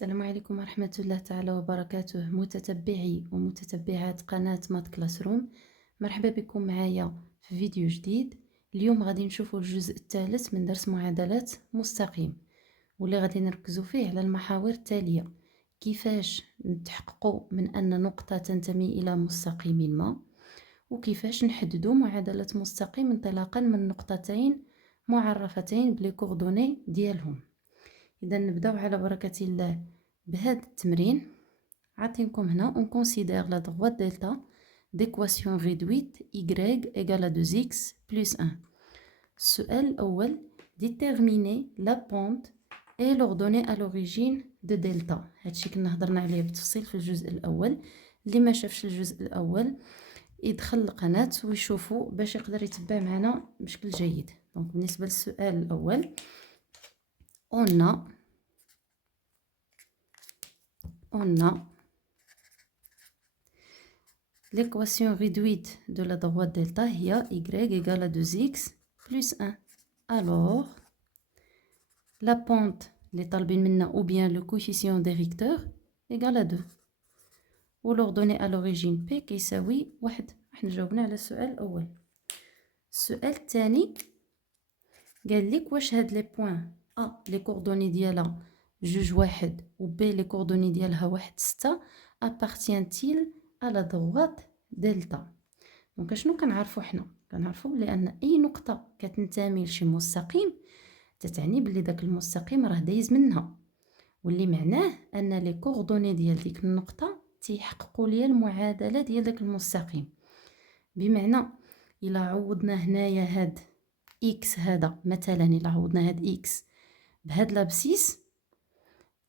السلام عليكم ورحمة الله تعالى وبركاته، متتبعي ومتتبعات قناة مات كلاس روم. مرحبا بكم معايا في فيديو جديد. اليوم غادي نشوفوا الجزء الثالث من درس معادلات مستقيم، واللي غادي نركزوا فيه على المحاور التالية: كيفاش نتحققوا من أن نقطة تنتمي إلى مستقيم ما، وكيفاش نحددوا معادلة مستقيم انطلاقا من نقطتين معرفتين بلي كوردوني ديالهم. إذا نبداو على بركة الله بهذا التمرين. عاطينكم هنا on considère la droite delta d'équation réduite y égale à 2x plus 1. السؤال الأول: déterminer la pente et l'ordonnée à l'origine de delta. هادشي كنا هضرنا عليه بالتفصيل في الجزء الأول. اللي ما شافش الجزء الأول يدخل القناة ويشوفوا باش يقدر يتبع معنا بشكل جيد. دونك بالنسبة للسؤال الأول on a l'équation réduite de la droite delta هي y égale à 2x plus 1. Alors, la pente اللي طالبين منا ou bien le coefficient directeur égale à 2. ولوردوني à l'origine P كيساوي 1. احنا جاوبنا على السؤال الأول. السؤال الثاني قال لك واش هاد لي بوين A لي كوردوني ديالها 2 1 و B لي كوردوني ديالها 1 6 appartient-il à la droite دلتا. دونك شنو كنعرفوا حنا؟ كنعرفوا بلي ان اي نقطه كتنتمي لشي مستقيم تتعني بلي داك المستقيم راه دايز منها، واللي معناه ان لي كوردوني ديال ديك النقطه تيحققوا ليا المعادله ديال داك المستقيم. بمعنى الا عوضنا هنايا هاد اكس، هذا مثلا الا عوضنا هاد اكس بهاد لابسيس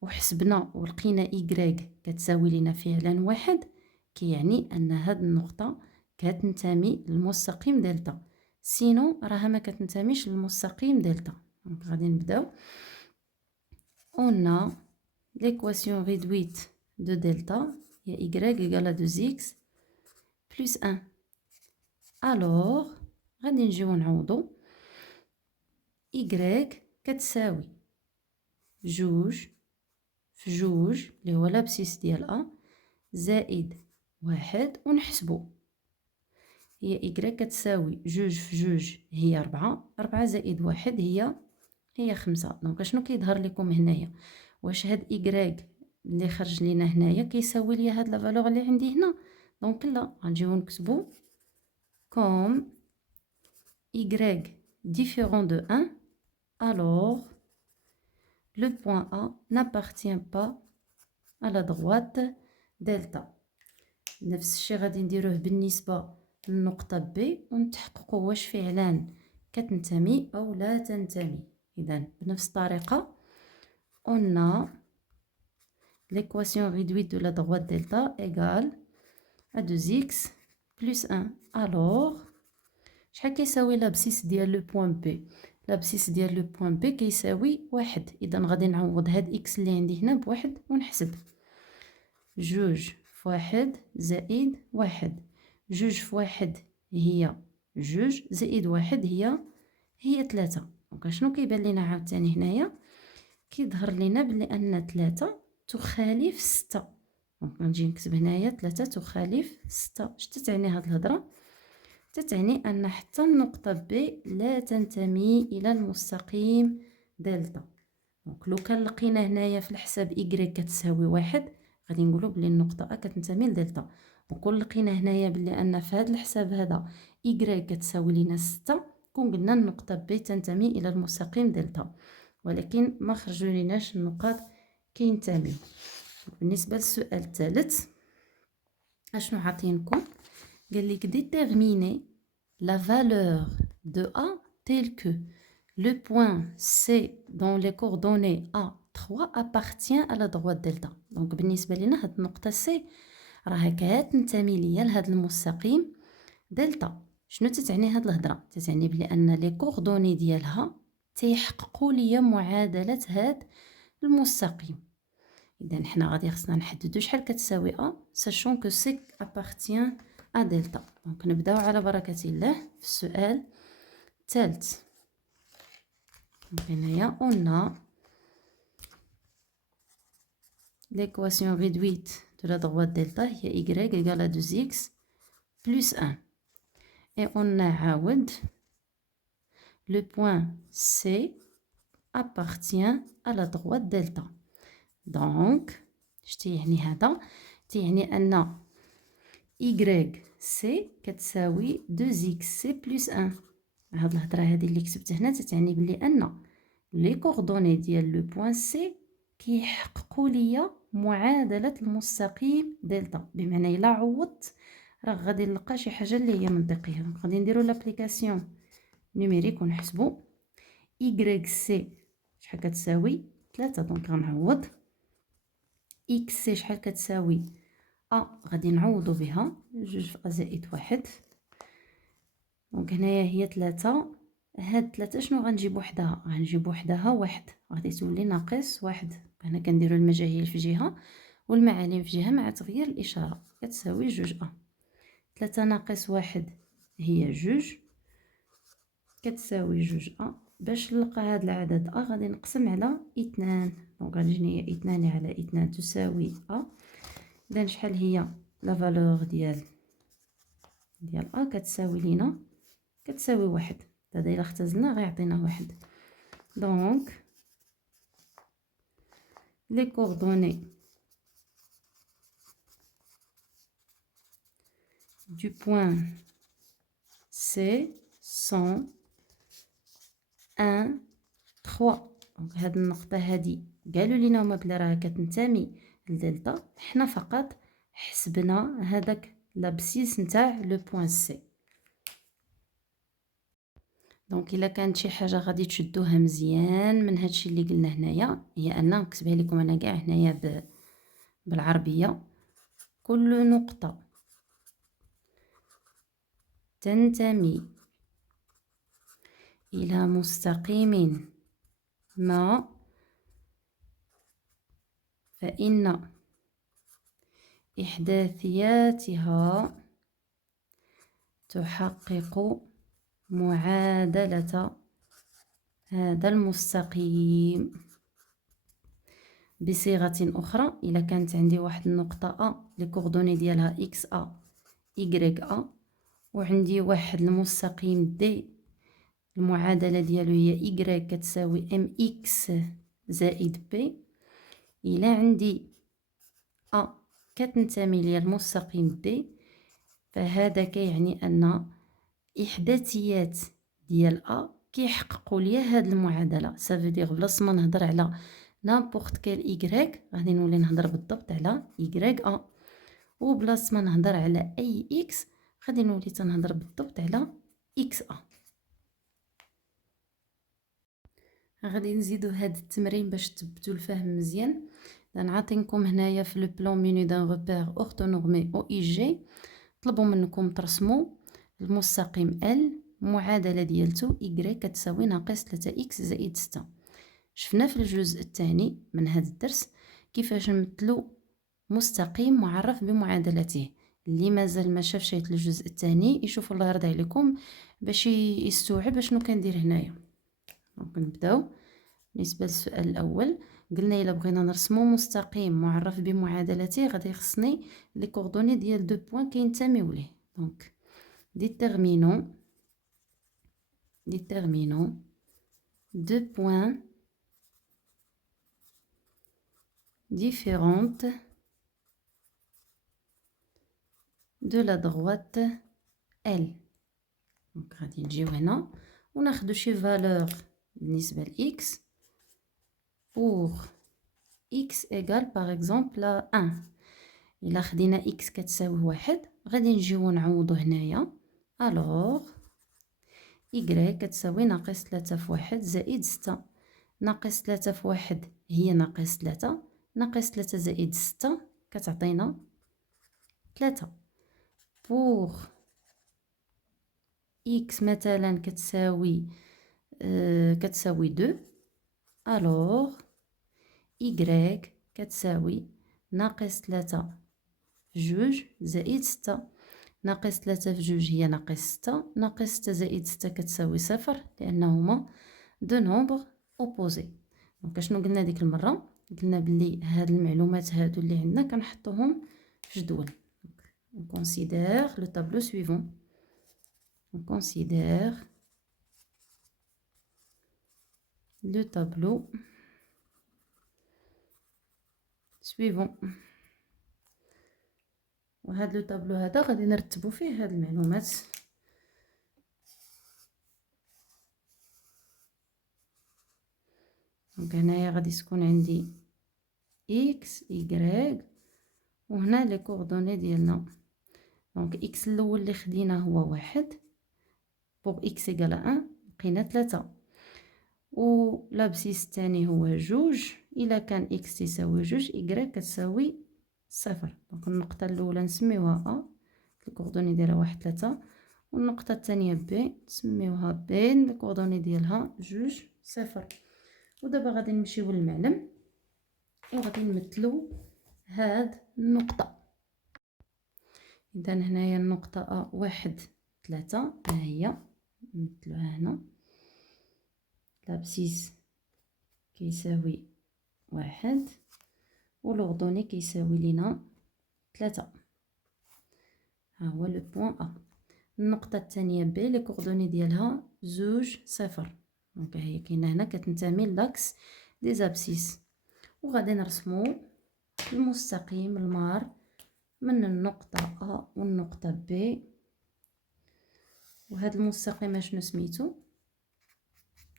وحسبنا ولقينا إيكغيك كتساوي لنا فعلا 1، كيعني أن هاد النقطة كتنتمي للمستقيم دلتا، سينو راها ما كتنتميش للمستقيم دلتا. دونك غادي نبداو. on a l'équation réduite de delta هي y égale à 2x plus 1. alors غادي نجيو نعوضو y كتساوي جوج في جوج اللي هو لابسيس ديال أ زائد 1 ونحسبو. هي إكغيك كتساوي جوج في جوج هي 4، 4 زائد 1 هي 5. دونك شنو كيظهر لكم هنايا؟ واش هاد إكغيك اللي خرج لينا هنايا كيساوي ليا هاد لا فالور اللي عندي هنا؟ دونك لا، غنجيو نكتبو comme y différent de 1 alors le point A n'appartient pas à la droite دلتا. نفس الشيء غادي نديروه بالنسبة للنقطة B ونتحققوا واش فعلا كتنتمي أو لا تنتمي. إذا بنفس الطريقة on a l'équation réduite de la droite delta égale à 2x plus 1. alors شحال كيساوي لابسيس ديال لو بوين B؟ لابسيس ديال لو بوين B كيساوي 1. إذا غادي نعوض هاد إكس اللي عندي هنا بواحد ونحسب جوج في 1 زائد 1. جوج في 1 هي جوج زائد 1 هي 3. دونك شنو كيبان لينا عاوتاني هنايا؟ كيظهر لينا بلي ان 3 تخالف 6. دونك نجي نكتب هنايا 3 تخالف 6. اش تتعني هاد الهضره؟ تتعني ان حتى النقطه B لا تنتمي الى المستقيم دلتا. دونك لو كان لقينا هنايا في الحساب y كتساوي 1 غادي نقولوا بلي النقطه A كتنتمي لدلتا. وكون لقينا هنايا بلي ان في هذا الحساب هذا y كتساوي لينا 6 كون قلنا النقطه B تنتمي الى المستقيم دلتا، ولكن ما خرجوا ليناش النقاط كينتميو. بالنسبه للسؤال الثالث اشنو عاطينكم؟ قال لك déterminer la valeur de A telle que le point C dont les coordonnées A3 appartient à la droite delta. دونك بالنسبه لنا هاد النقطه C راها كتنتمي ليا لهاد المستقيم دلتا. شنو تتعني هاد الهضره؟ تتعني بلي ان لي كوردوني ديالها تيحققوا ليا معادله هاد المستقيم. اذا حنا غادي خصنا نحددو شحال كتساوي A sachant que C appartient à دلتا. دونك نبداو على بركه الله في السؤال الثالث. هنايا on a l'équation réduite de la droite delta هي y égale à 2x plus 1. Et on a عاود le point C appartient à la droite delta. Donc اش تيعني هذا؟ تيعني أن YC كتساوي 2xC plus 1. هاد الهضرة هادي اللي كتبت هنا تتعني بلي أن لي كوردوني ديال لو بوين سي كيحققوا ليا معادلة المستقيم دلتا، بمعنى إلا عوضت راه غادي نلقى شي حاجة اللي هي منطقية. غادي نديرو لابليكاسيون نيميريك ونحسبو YC شحال كتساوي 3. دونك غنعوض XC شحال كتساوي غادي نعوضو بها 2 في زائد 1. دونك هنايا هي 3. هاد 3 شنو غنجيب وحدها؟ غنجيب وحدها 1، غادي تولي ناقص 1. هنا كنديرو المجاهيل في جهة والمعالم في جهة مع تغيير الإشارة، كتساوي 2 3 ناقص 1 هي 2، كتساوي 2 باش نلقى هاد العدد غادي نقسم على 2. دونك غتجيني هي 2 على 2 تساوي إذا شحال هي لا فالور ديال كتساوي لينا كتساوي 1. هذا إلا اختزلنا غيعطينا 1. دونك لي كوردوني du point C sont 1 3. دونك هاد النقطة هادي قالوا لينا هما بلي راها كتنتمي لدلتا، حنا فقط حسبنا هذاك لابسيس نتاع لو بوين سي. دونك الا كانت شي حاجه غادي تشدوها مزيان من هادشي اللي قلنا هنايا، هي ان نكتبها لكم انا كاع هنايا بالعربيه. كل نقطه تنتمي الى مستقيم ما فإن إحداثياتها تحقق معادلة هذا المستقيم. بصيغة أخرى، إلا كانت عندي واحد النقطة لي كوردوني ديالها إكس Y وعندي واحد المستقيم دي، المعادلة ديالو هي Y كتساوي MX زائد B. إلا عندي كتنتمي ليا المستقيم دي، فهذا كيعني أن إحداثيات ديال كيحققوا ليا هاد المعادلة. سافو دير بلاص ما نهضر على نابورت كيل Y غادي نولي نهضر بالضبط على Y وبلاص ما نهضر على أي X غادي نولي تنهضر بالضبط على XA. غادي نزيدو هاد التمرين باش تثبتوا الفهم مزيان. نعطيكم هنايا في لو بلان مينو دان روبير اورتونورمي او اي جي، طلبوا منكم ترسموا المستقيم ال المعادله ديالته y كتساوي ناقص 3x زائد 6. شفنا في الجزء الثاني من هذا الدرس كيفاش نمثلوا مستقيم معرف بمعادلته. اللي مازال ما شافش الجزء الثاني يشوف الله يرضي عليكم باش يستوعب شنو كندير هنايا. دونك نبداو. بالنسبه للسؤال الاول قلنا الا بغينا نرسمو مستقيم معرف بمعادلته غادي خصني لي كوردوني ديال دو بوين كينتميو ليه. دونك déterminons deux points différentes de la droite L. دونك غادي نجيو هنا وناخدو شي فالور بالنسبه ل x pour x égale par exemple 1. إلا خدينا x كتساوي 1 غادي نجيو نعوضو هنايا. الوغ y كتساوي ناقص 3 في 1 زائد 6. ناقص 3 في 1 هي ناقص 3، ناقص 3 زائد 6 كتعطينا 3. pour x مثلا كتساوي 2، الوغ y كتساوي ناقص 3 في 2 زائد 6. ناقص 3 في 2 هي ناقص 6، ناقص 6 زائد 6 كتساوي 0 لأنهما دو نومبر أوبوزي. دونك شنو قلنا ديك المرة؟ قلنا بلي هاد المعلومات هادو اللي عندنا كنحطوهم في جدول. on considère le tableau suivant. on considère le tableau suivant. وهذا لو طابلو هذا غادي نرتبوا فيه هاد المعلومات. دونك هنايا غادي تكون عندي اكس y وهنا لي كوردوني ديالنا. دونك اكس الاول اللي خدينا هو 1 بوغ اكس ايكال 1 لقينا 3 و لابسيس الثاني هو 2 الا كان اكس تساوي 2 y كتساوي 0. دونك النقطه الاولى نسميوها ا الكوردوني ديالها 1 3 والنقطه الثانيه بي نسميوها بي الكوردوني ديالها 2 0. ودابا غادي نمشيو للمعلم وغادي نمثلو هاد النقطه. اذا هنايا النقطه ا 1 3 ها هي نمثلوها هنا. لابسيس كيساوي 1 ولوردوني كيساوي لينا 3. ها هو لو بوين ا. النقطه الثانيه بي لي كوردوني ديالها 2 0. دونك هي كاينه هنا كتنتمي لاكس دي زابسيس. وغادي نرسمو المستقيم المار من النقطه ا والنقطه بي. وهذا المستقيم شنو سميتو؟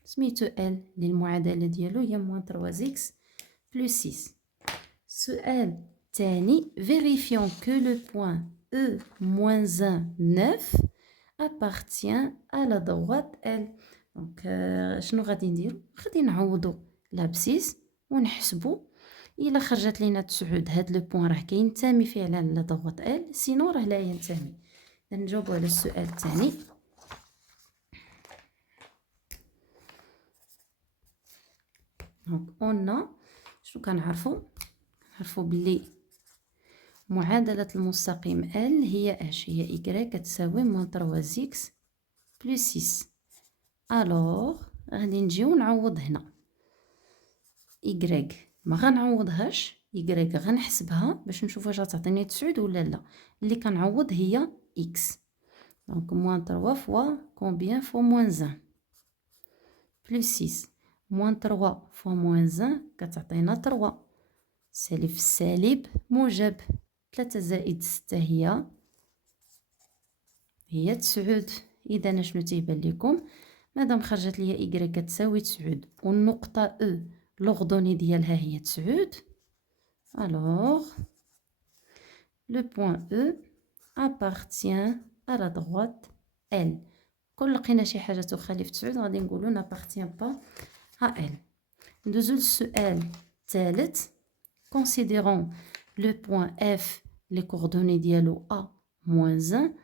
سميتو ال اللي المعادله ديالو هي موان 3 اكس بلس 6. السؤال الثاني vérifions que le point E moins 1 9 appartient à la droite L. دونك شنو غادي نديرو؟ غادي نعوضو لابسيس ونحسبو الا خرجت لينا 9 هاد لو بوين راه كينتمي فعلا لا ضغط ال سينو راه لا ينتمي. نجاوبو على السؤال الثاني. دونك قلنا شنو كنعرفو؟ نعرفو بلي معادلة المستقيم ال هي اش؟ هي y كتساوي موان 3 اكس بلس 6. الوغ غادي نجيو نعوض هنا y ما غنعوضهاش y غنحسبها باش نشوف واش غتعطيني 9 ولا لا. اللي كنعوض هي x. دونك موان 3 فوا كومبيان فوا موان 1 بلس 6. موان 3 فوا موان 1 كتعطينا 3. سالب في السالب موجب. 3 زائد 6 هي 9. اذا اشنو تيبان لكم؟ مادام خرجت ليا y كتساوي 9 والنقطه او لوغدوني ديالها هي 9 alors le point E appartient à la droite L. كل لقينا شي حاجه تخالف 9 غادي نقولوا n'appartient pas à L. ندوزو للسؤال الثالث. considérons le point F les coordonnées ديالو a moins 1.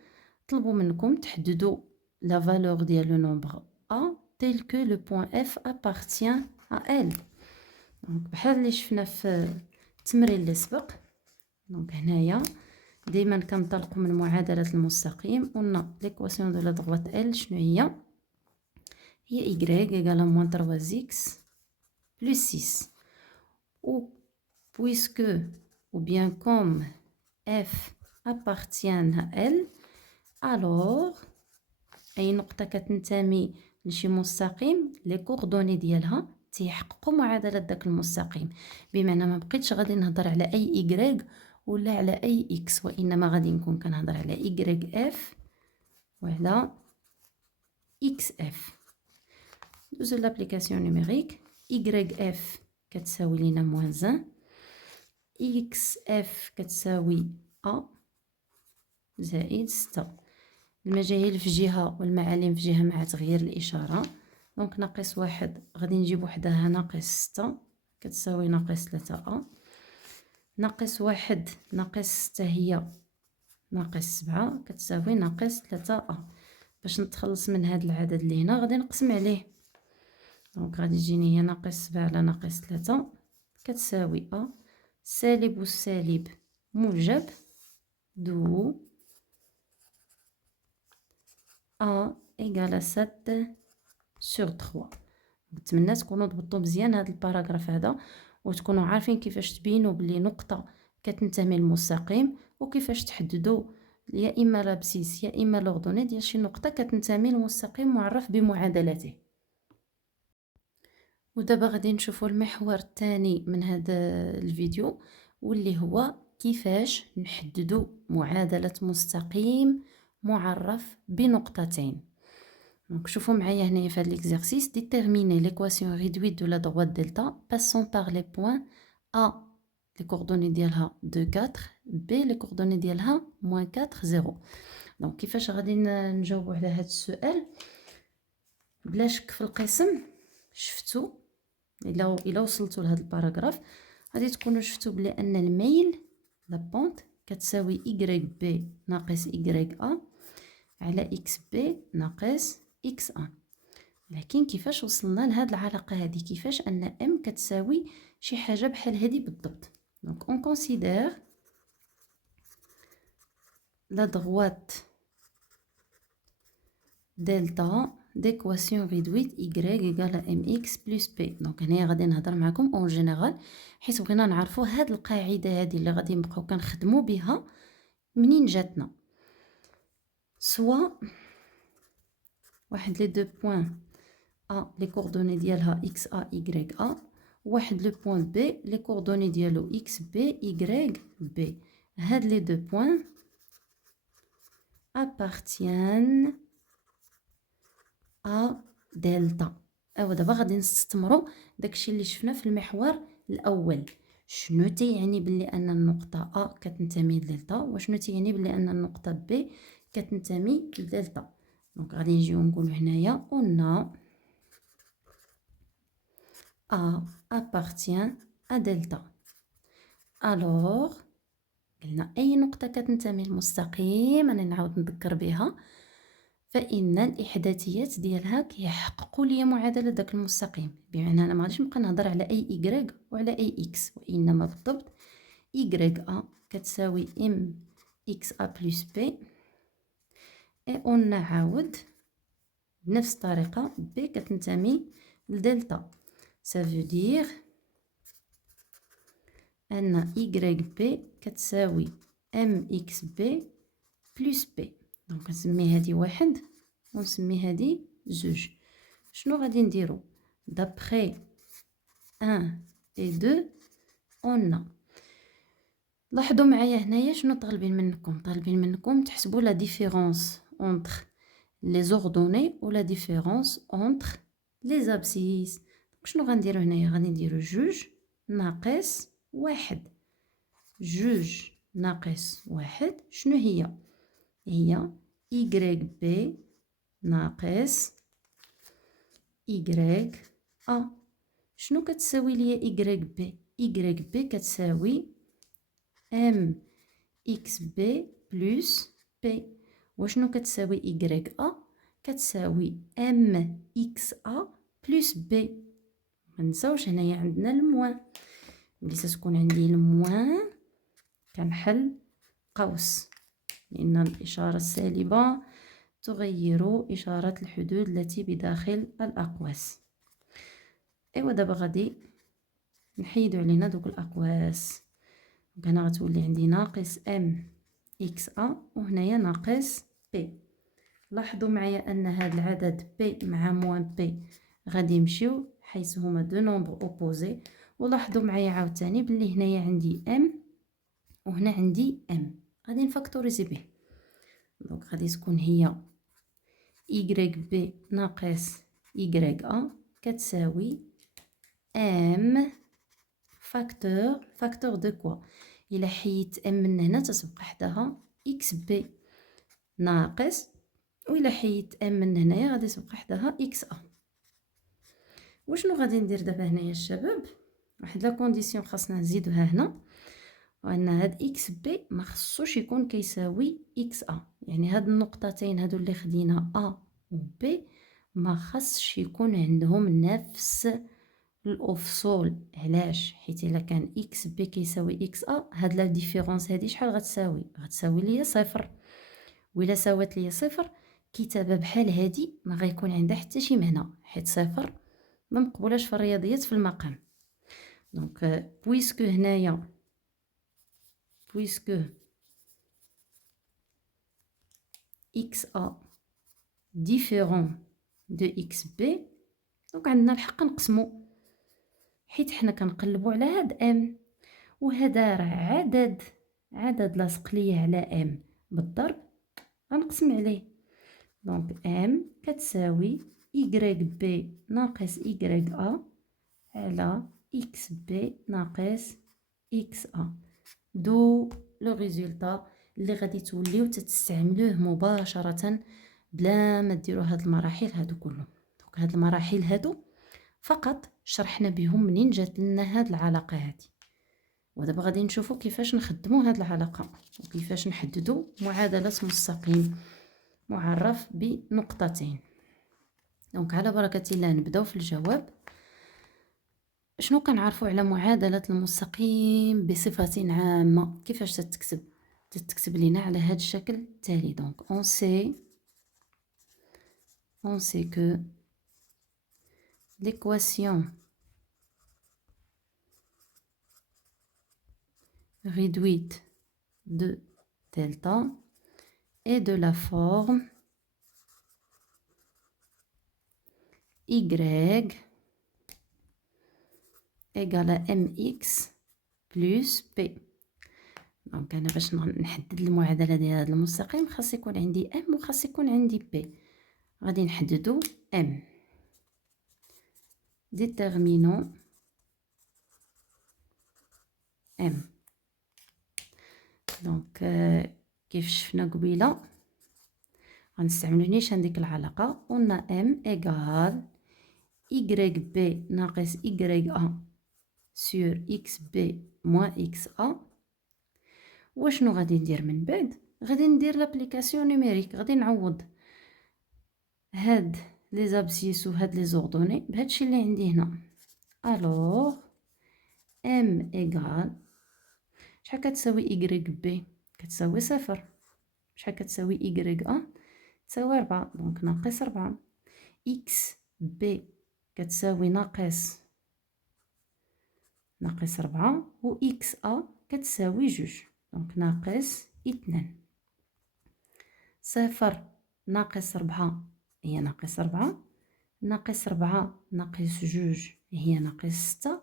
طلبوا منكم تحددوا la valeur ديال le nombre a tel que le point F appartient à L. دونك بحال اللي شفنا في التمرين اللي سبق. دونك هنايا دائما كنطلقوا من معادله المستقيم. قلنا ليكواسيون دو لا droite L شنو هي؟ هي y égale à moins 3x plus 6. ou puisque ou bien comme f appartient à L alors اي نقطه كتنتمي لشي مستقيم لي كوردوني ديالها تيحققوا معادله داك المستقيم. بمعنى ما بقيتش غادي نهضر على اي y ولا على اي x وانما غادي نكون كنهضر على y f وعلى x f. دوزو لابليكاسيون نيميريك. y f كتساوي لينا موان 1 x f كتساوي a زائد 6. المجاهيل في جهة والمعالم في جهة مع تغيير الإشارة. دونك ناقص 1 غادي نجيب وحدها ناقص 6 كتساوي ناقص 3 a. ناقص 1 ناقص 6 هي ناقص 7 كتساوي ناقص 3 a. باش نتخلص من هذا العدد اللي هنا غادي نقسم عليه. دونك غادي تجيني هي ناقص 7 على ناقص 3 كتساوي a. السالب والسالب موجب دو a égale à 7 sur 3. نتمنى تكونوا ضبطوا مزيان هذا الباراغراف هذا وتكونوا عارفين كيفاش تبينوا بلي نقطة كتنتمي للمستقيم، وكيفاش تحددوا يا اما لابسيس يا اما لوردوني ديال شي نقطة كتنتمي للمستقيم معرف بمعادلته. ودابا غادي نشوفوا المحور الثاني من هذا الفيديو، واللي هو كيفاش نحددوا معادلة مستقيم معرف بنقطتين. دونك شوفوا معايا هنايا في هذا ليكزارسيس. ديتيرميني ليكواسيون ريدويت دو لا droite دلتا باسون بار لي بوين A لي كوردوني ديالها 2 4 B لي كوردوني ديالها موان 4 0. دونك كيفاش غادي نجاوبوا على هذا السؤال؟ بلا شك في القسم شفتوا الا وصلتوا لهذا الباراغراف غادي تكونوا شفتوا بلي ان الميل لا بونت كتساوي y b ناقص y a على x b ناقص x a. لكن كيفاش وصلنا لهاد العلاقه هذه؟ كيفاش ان m كتساوي شي حاجه بحال هذه بالضبط؟ دونك اون كونسيدير لا droite دلتا d'équation réduite y égale à mx plus p. دونك هنايا غادي نهضر معكم اون جينيرال، حيت بغينا نعرفوا هاد القاعده هذه اللي غادي نبقاو كنخدموا بها منين جاتنا. سوا واحد لي دو بوين ا لي كوردوني ديالها x a y a، واحد لو بوين b لي كوردوني ديالو x b y b. هاد لي دو بوين appartiennent ا دلتا. دابا غادي نستثمروا داكشي اللي شفنا في المحور الاول. شنو تيعني بلي ان النقطه ا كتنتمي لدلتا، وشنو تيعني بلي ان النقطه بي كتنتمي لدلتا؟ دونك غادي نجيو نقولوا هنايا اون ا appartient ا دلتا. الوغ قلنا اي نقطه كتنتمي للمستقيم راني نعاود نذكر بها، فإن الإحداثيات ديالها كيحققوا لي معادلة داك المستقيم. بمعنى أنا ما غاديش نبقى نهضر على أي إيكغيك وعلى أي إكس، وإنما بالضبط إيكغيك أ كتساوي إم إكس أ بلس بي، أون عاود بنفس الطريقة بي كتنتمي لدلتا. سافو دير أن إيكغيك بي كتساوي إم إكس بي بلس بي. دونك نسمي هادي واحد ونسمي هادي زوج. شنو غادي نديرو؟ دابخي 1 و 2 اون. لاحظوا معايا هنايا شنو طالبين منكم؟ طالبين منكم تحسبوا لا ديفيرونس اونتر لي زوردوني و لا ديفيرونس اونتر لي زابسيس. شنو غنديرو هنايا؟ غادي نديرو جوج ناقص واحد. جوج ناقص واحد شنو هي؟ هي y b ناقص y a. شنو كتساوي ليا y b؟ y b كتساوي m x b بلس b. وشنو كتساوي y a؟ كتساوي m x a بلس b. منساوش هنايا عندنا الموان، ملي تكون عندي الموان كنحل قوس، لأن الإشارة السالبة تغير إشارة الحدود التي بداخل الأقواس. دابا غادي نحيدو علينا دوك الأقواس. هنا غتولي عندي ناقص ام إكس أ وهنايا ناقص بي. لاحظوا معايا أن هاد العدد بي مع موان بي غادي يمشيو حيث هما دو نومبر أوبوزي. ولاحظوا معايا عاوتاني بلي هنايا عندي ام وهنا عندي ام، غادي نفاكتوريزي به. دونك غادي تكون هي y b ناقص y a كتساوي ام فاكتور دو كوا. الا حيدت ام من هنا تتبقى حداها x b ناقص، وإلا حيدت ام من هنايا غادي تبقى حداها x a. وشنو غادي ندير دابا هنايا الشباب؟ واحد لا كونديسيون خاصنا نزيدوها هنا، وأن هاد إكس بي ما خصوش يكون كيساوي إكس أ. يعني هاد النقطتين هادو اللي خدينا أ و بي ما خصش يكون عندهم نفس الأفصول. علاش؟ حيت إلا كان إكس بي كيساوي إكس أ هاد لا ديفيرونس هادي شحال غتساوي؟ غتساوي ليا صفر. وإلا ساوات ليا صفر كتابة بحال هادي ما غيكون عندها حتى شي معنى، حيت صفر ما مقبولاش في الرياضيات في المقام. دونك بويسكو هنايا بويسكو اكس ا ديفيرون دو اكس بي، دونك عندنا الحق نقسمو، حيت حنا كنقلبو على هاد ام، وهذا راه عدد لاصق ليا على ام بالضرب، غنقسم عليه. دونك ام كتساوي y بي ناقص y ا على x بي ناقص x ا. دو لو ريزولطا اللي غادي توليو تستعملوه مباشرة بلا ما ديروا هاد المراحل هادو كلهم. دونك هاد المراحل هادو فقط شرحنا بهم منين جات لنا هاد العلاقة هادي، ودابا غادي نشوفوا كيفاش نخدموا هاد العلاقة وكيفاش نحددوا معادلة مستقيم معرف بنقطتين. دونك على بركة الله نبداو في الجواب. شنو كنعرفوا على معادلة المستقيم بصفة عامة؟ كيفاش تتكتب لينا على هذا الشكل التالي. دونك on sait que l'équation réduite de delta est de la forme y égale à mx plus p. دونك انا باش نحدد المعادله ديال هذا المستقيم خاص يكون عندي ام وخاص يكون عندي بي. غادي نحددو ام. ديتيرمينون ام. دونك كيف شفنا قبيله غنستعملو نيشان ديك العلاقه. قلنا ام ايغال y بي ناقص y ا sur x بي موان x ا. وشنو غادي ندير من بعد؟ غادي ندير لابليكاسيون نيميريك، غادي نعوض هاد لي زابسيس وهاد لي زوردوني بهادشي اللي عندي هنا. الوغ ام ايغال شحال كتساوي y بي؟ كتساوي صفر. شحال كتساوي y ا؟ تساوي 4، دونك ناقص 4. x بي كتساوي ناقص 4 و x ا كتساوي 2، دونك ناقص 2. صفر ناقص 4 هي ناقص 4، ناقص 4 ناقص 2 هي ناقص 6.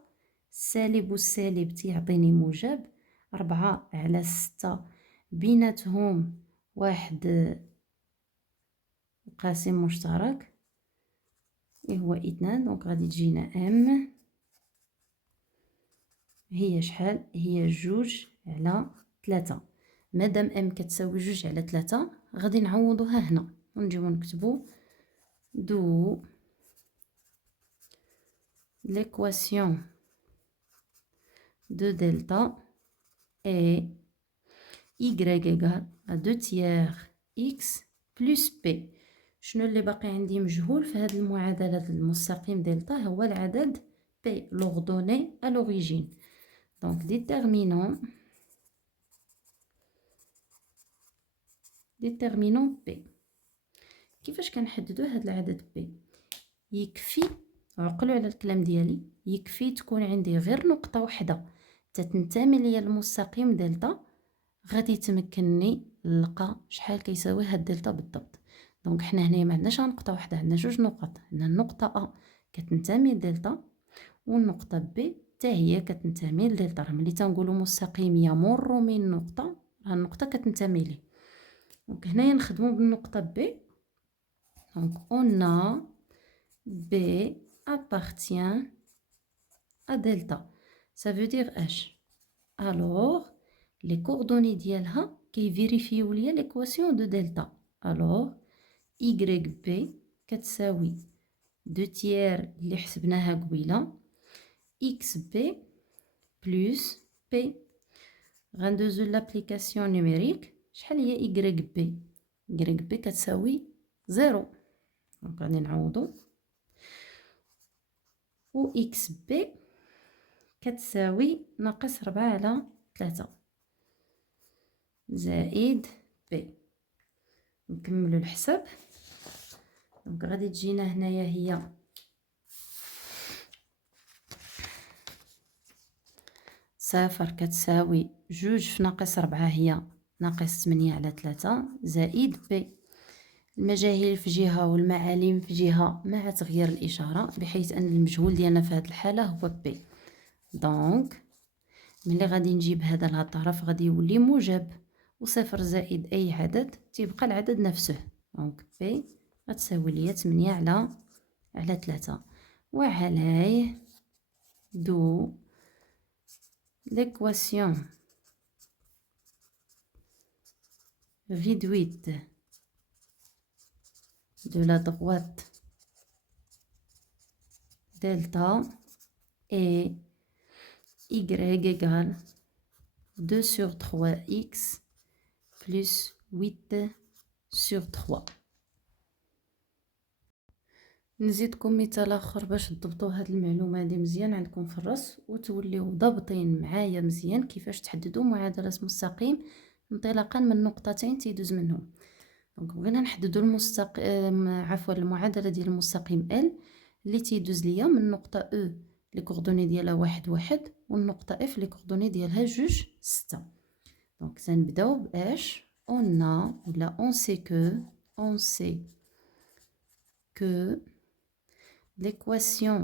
السالب والسالب تيعطيني موجب. 4 على 6 بيناتهم واحد قاسم مشترك هو 2، دونك غادي تجينا ام هي شحال؟ هي 2 على 3. مادام ام كتساوي 2 على 3 غادي نعوضوها هنا ونجيو نكتبو دو l'équation de delta est y égale à 2 tiers x plus p. شنو اللي باقي عندي مجهول في هذه المعادلة المستقيم دلتا؟ هو العدد p l'ordonnée à l'origine. donc déterminons p. كيفاش كنحددو هذا العدد p؟ يكفي، عقلوا على الكلام ديالي، يكفي تكون عندي غير نقطة وحدة تتنتمي ليا المستقيم دلتا غادي تمكنني نلقى شحال كيساوي هاد دلتا بالضبط. دونك حنا هنايا ما عندناش نقطة وحدة، عندنا 2 نقط. عندنا النقطة ا كتنتمي لدلتا والنقطة بي حتى هي كتنتمي لدلتا. راه ملي تنقولوا مستقيم يمر من نقطة راه النقطة كتنتمي ليه. دونك هنايا نخدموا بالنقطة بي. دونك on a B appartient à delta. Ça veut dire H. Alors, les coordonnées ديالها كيفيريفيو ليا l'équation de delta. Alors, YB كتساوي 2 tiers اللي حسبناها قبيلة XB plus P. غندوزو لابليكاسيون نيميريك. شحال هي YB؟ YB كتساوي 0، دونك غادي نعوضو. و اكس بي كتساوي ناقص 4 على 3 زائد بي. نكملو الحساب. دونك غادي تجينا هنايا هي صفر كتساوي جوج في ناقص 4 هي ناقص 8 على 3 زائد بي. المجاهيل في جهة والمعالم في جهة مع تغيير الإشارة، بحيث أن المجهول ديالنا في هذه الحالة هو بي. دونك ملي غادي نجيب هذا لهاد الطرف غادي يولي موجب، وصفر زائد أي عدد تيبقى العدد نفسه. دونك بي غتساوي ليا 8 على 3. وعليه دو l'équation réduite de la droite delta est y égale 2 sur 3x plus 8 sur 3. نزيدكم مثال اخر باش تضبطوا هاد المعلومه هذه مزيان عندكم في الراس وتوليو ضابطين معايا مزيان كيفاش تحددوا معادله مستقيم انطلاقا من نقطتين تيدوز منهم. دونك بغينا نحددوا المعادله ديال المستقيم ال اللي تيدوز ليا من نقطه او لي كوردوني ديالها 1 1 والنقطه اف لي كوردوني ديالها 2 6. دونك تنبداو باش on sait que l'équation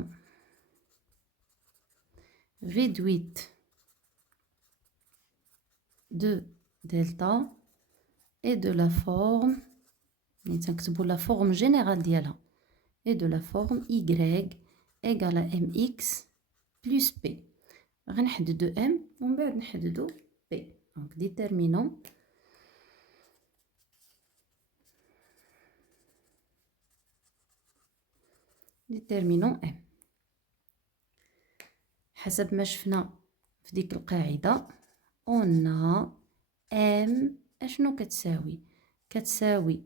réduite de delta est de la forme, la forme générale d'IALA est de la forme y égale à mx plus p. غنحددو m ومن بعد نحددو p. donc déterminons m. حسب ما شفنا في ديك القاعدة on a m اشنو كتساوي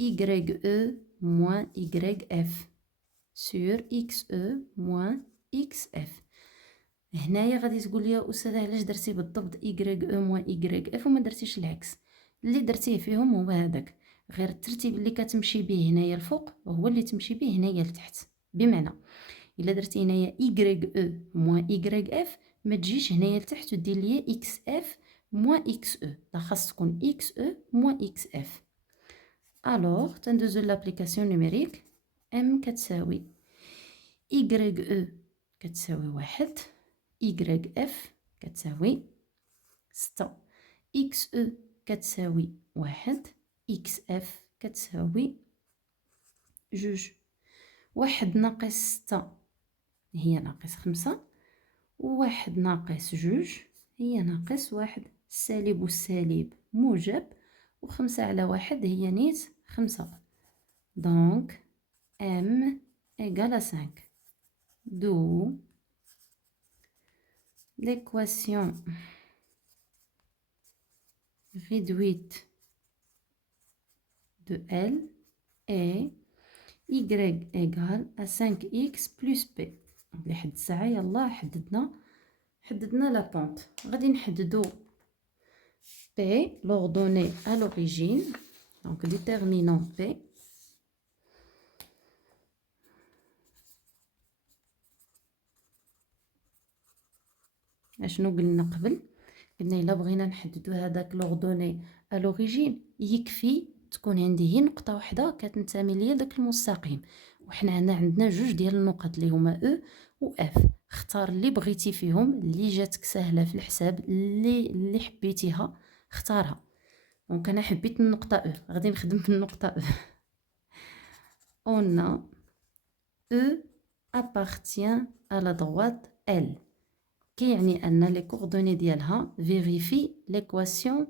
ye moins yf sur xe moins xf. هنايا غادي تقول لي استاذه علاش درتي بالضبط y moins yf وما درتيش العكس؟ اللي درتيه فيهم هو هذاك، غير الترتيب اللي كتمشي به هنايا الفوق هو اللي تمشي به هنايا لتحت. بمعنى الا درتي هنايا y moins yf ما تجيش هنايا لتحت ودير ليا xf moins xe، لا خاص تكون xe moins xf. الوغ تندوزو لابليكاسيون نيميريك. m كتساوي y كتساوي 1 yf كتساوي 6 xe كتساوي 1 xf كتساوي 2. 1 ناقص 6 هي ناقص 5، و1 ناقص 2 هي ناقص 1. السالب والسالب موجب، و5 على 1 هي نيت 5. دونك m égale à 5. d'où l'équation réduite de L est y égale à 5x plus p. لحد الساعة يلا حددنا لا بونت. غادي نحددو p l'ordonnée à l'origine. donc déterminons p. اشنو قلنا قبل؟ قلنا الا بغينا نحددو هذاك لوردوني ا لوريجين يكفي تكون عندي هي نقطه واحده كتنتمي ليا داك المستقيم، وحنا هنا عندنا جوج ديال النقط اللي هما او و اف. اختار اللي بغيتي فيهم، اللي جاتك سهله في الحساب، اللي حبيتيها اختارها. دونك انا حبيت النقطه او، غادي نخدم بالنقطه او. on a e appartient à la droite L، كيعني ان لي كوردوني ديالها فيريفي ليكواسيون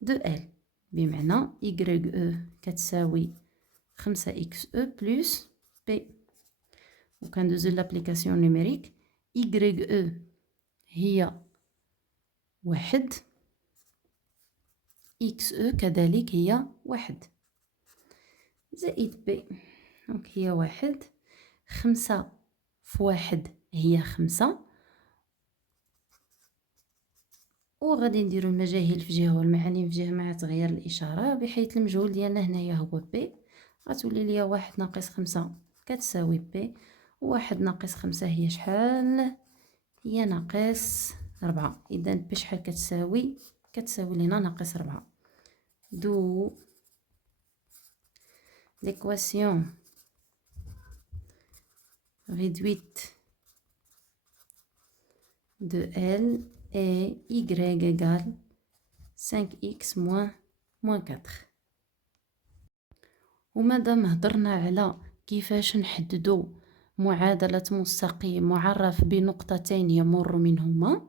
دو ال، بمعنى y كتساوي 5x e بلس p. وكندوزو لابليكاسيون نيميريك. y هي 1، x كذلك هي 1 زائد p. دونك هي 1، 5 في 1 هي 5، وغادي نديرو المجاهيل في جهه والمعالم في جهه مع تغيير الاشاره، بحيث المجهول ديالنا هنايا هو بي. غتولي ليا 1 ناقص 5 كتساوي بي، و1 ناقص 5 هي شحال؟ هي ناقص 4. إذا بي شحال كتساوي؟ كتساوي لينا ناقص 4. دو l'équation réduite de L est y égale 5x moins 4. ومادام هضرنا على كيفاش نحددو معادلة مستقيم معرف بنقطتين يمر منهما،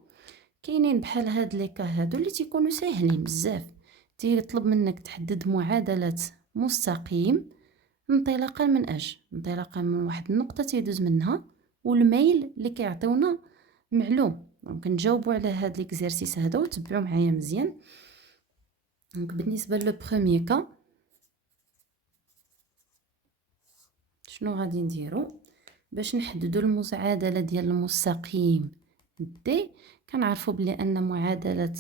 كاينين بحال هاد لي كا هادو اللي تيكونوا ساهلين بزاف. تيطلب منك تحدد معادلة مستقيم انطلاقا من انطلاقا من واحد النقطة تيدوز منها والميل اللي كيعطيونا معلوم. دونك نجاوبوا على هاد ليكزارسيس هذا وتبعوا معايا مزيان. دونك بالنسبة لو بروميي كا شنو غادي نديرو باش نحددو المعادلة ديال المستقيم دي؟ كنعرفوا بلي ان معادلة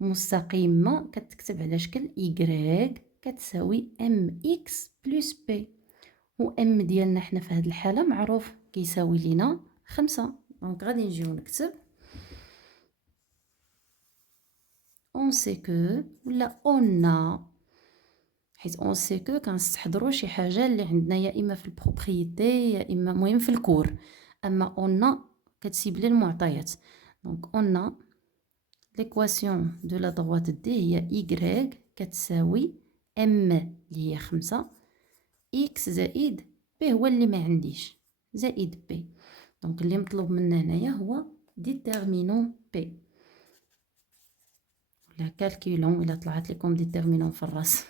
مستقيم ما كتكتب على شكل y كتساوي mx بلس b، و m ديالنا حنا في هاد الحالة معروف كيساوي لينا 5. دونك غادي نجيو نكتب on sait que ولا on a، حيت on sait que كنستحضروا شي حاجة اللي عندنا يا إما في البروبريتي يا إما مهم في الكور. أما on a كتسيب لي المعطيات. دونك on a l'équation de la droite D هي y كتساوي m اللي هي 5 x زائد b هو اللي ما عنديش زائد b. دونك اللي مطلوب منا هنايا هو ديتيرمينون b ولا كالكولون الا طلعت لكم ديتيرمينون في الراس.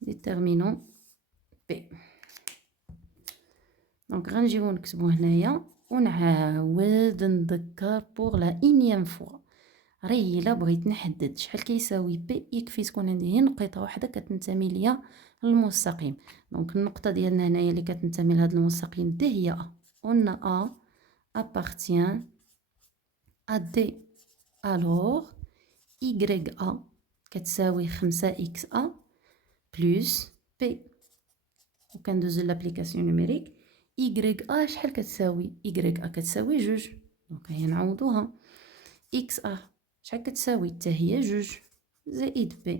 ديتيرمينون b. دونك غنجيو نكتبو هنايا ونعاود نذكر بوغ لا انيام فوا. راه الا بغيت نحدد شحال كيساوي بي يكفي تكون عندي غير نقطه واحده كتنتمي ليا للمستقيم. دونك النقطه ديالنا هنايا اللي كتنتمي لهذا المستقيم دي هي ا. on a appartient à d. alors ya كتساوي 5xa بلس b. وكندوزو لابليكاسيون نوميريك ya شحال كتساوي؟ ya كتساوي 2. دونك هي نعوضوها xa شحال كتساوي؟ حتى هي 2 زائد b.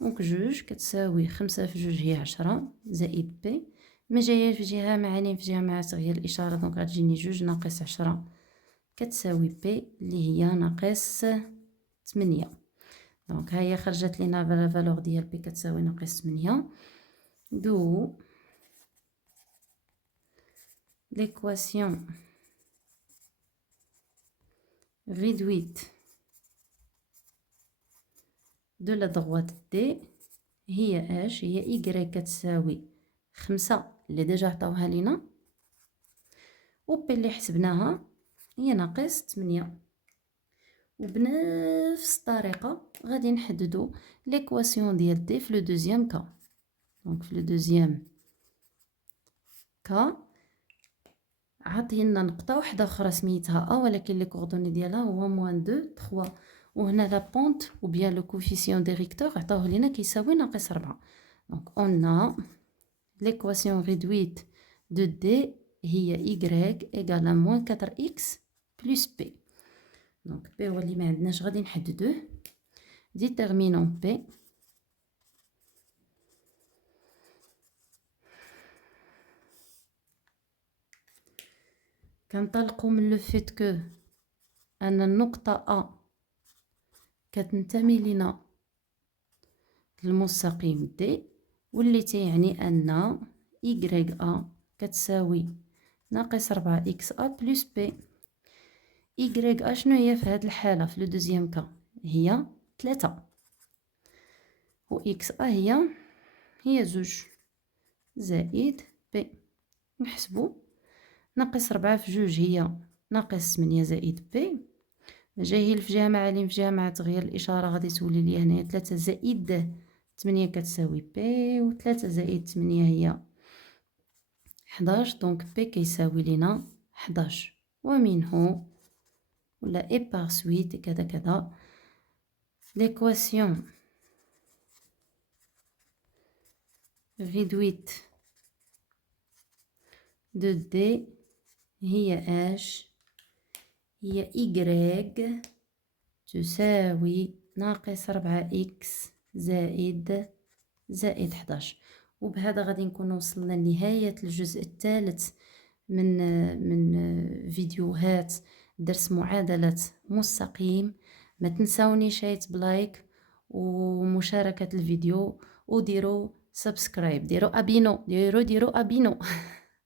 دونك 2 كتساوي 5 في 2 هي 10 زائد b ما جايه في جهه مع عين في جهه مع تغيير الاشاره. دونك غتجيني 2 ناقص 10 كتساوي b اللي هي ناقص 8. دونك ها هي خرجت لينا لا فالور ديال b كتساوي ناقص 8. دو l'équation réduite de la droite D هي اش؟ هي y كتساوي 5 اللي ديجا عطاوها لينا و b اللي حسبناها هي ناقص 8. وبنفس الطريقة غادي نحددو ليكواسيون ديال d في لو دوزيام كا. دونك في لو دوزيام كا عطينا نقطة واحدة أخرى سميتها أ ولكن لي كوردوني ديالها هو موان 2 3. وهنا لا بونت و بيان لو كوفيسيون ديريكتور عطاوه لينا كيساوي ناقص 4. دونك on a l'équation réduite de D هي y égale à moins 4x plus b. دونك b هو اللي ما عندناش غادي نحددوه. ديتيرمينون b كنطلقوا من لو فيت كو ان النقطه ا كتنتمي لنا المستقيم دي واللي تيعني ان y ا كتساوي ناقص 4 x ا بلس b. y ا شنو هي في هذه الحاله في لو دوزيام كا؟ هي 3 و x ا هي 2 زائد b. نحسبو ناقص 4 في 2 هي ناقص 8 زائد b. جاي في جهه مع لين في جهه مع تغيير الاشاره غادي تولي لي هنايا 3 زائد 8 كتساوي b و 3 زائد 8 هي 11. دونك b كيساوي لينا 11. ومنه ولا اي بار سويت كذا كذا l'équation réduite de d هي اش؟ هي إيكغيك تساوي ناقص 4x زائد 11. وبهذا غادي نكون وصلنا لنهاية الجزء الثالث من فيديوهات درس معادلة مستقيم. ما تنساونيش بلايك ومشاركة الفيديو، وديروا سبسكرايب، ديروا ابينو.